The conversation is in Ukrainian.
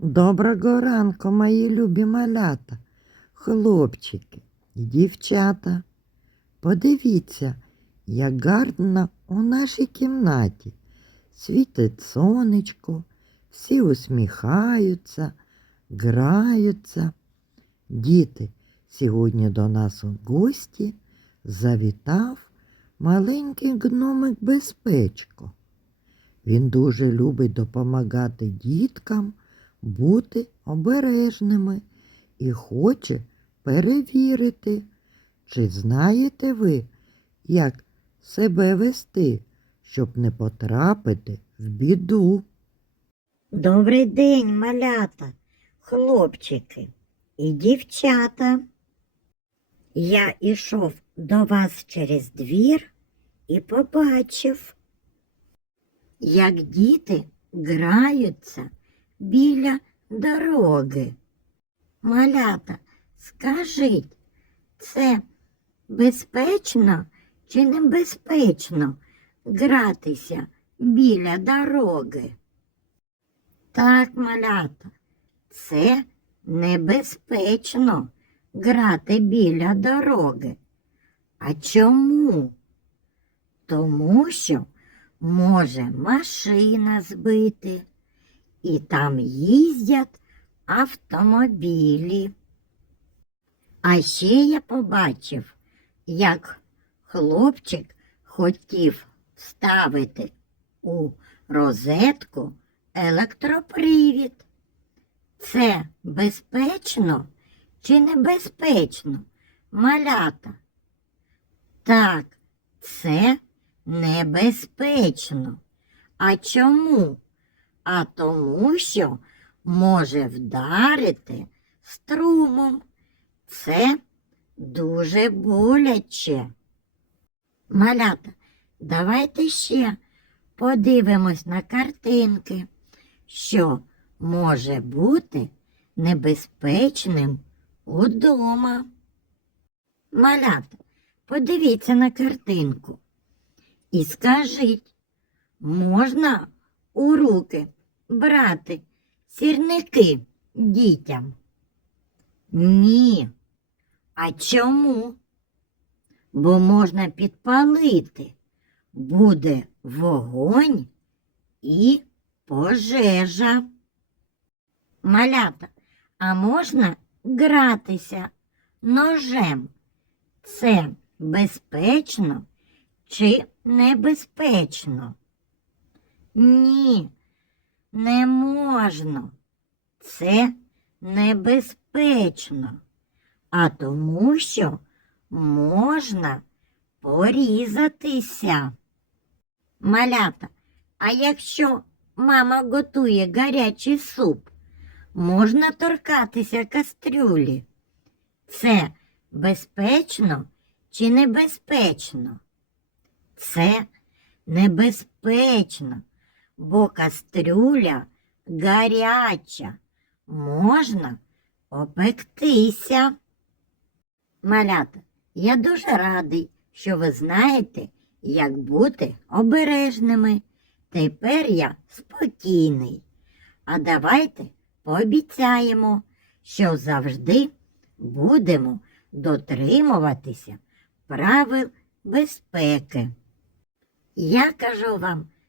Доброго ранку, мої любі малята, хлопчики і дівчата. Подивіться, як гарно у нашій кімнаті. Світить сонечко, всі усміхаються, граються. Діти, сьогодні до нас у гості завітав маленький гномик безпечко. Він дуже любить допомагати діткам бути обережними і хоче перевірити, чи знаєте ви, як себе вести, щоб не потрапити в біду. Добрий день, малята, хлопчики і дівчата. Я ішов до вас через двір і побачив, як діти граються біля дороги. Малята, скажіть, це безпечно чи небезпечно гратися біля дороги? Так, малята, це небезпечно грати біля дороги. А чому? Тому що може машина збити, і там їздять автомобілі. А ще я побачив, як хлопчик хотів вставити у розетку електропривід. Це безпечно чи небезпечно, малята? Так, це небезпечно. А чому? А тому, що може вдарити струмом. Це дуже боляче. Малята, давайте ще подивимось на картинки, що може бути небезпечним удома. Малята, подивіться на картинку і скажіть, можна у руки брати сірники дітям? Ні. А чому? Бо можна підпалити. Буде вогонь і пожежа. Малята, а можна гратися ножем? Це безпечно чи небезпечно? Ні, не можна. Це небезпечно, а тому, що можна порізатися. Малята, а якщо мама готує гарячий суп, можна торкатися кастрюлі? Це безпечно чи небезпечно? Це небезпечно, бо кастрюля гаряча, можна опектися. Малята, я дуже радий, що ви знаєте, як бути обережними. Тепер я спокійний. А давайте пообіцяємо, що завжди будемо дотримуватися правил безпеки. Я кажу вам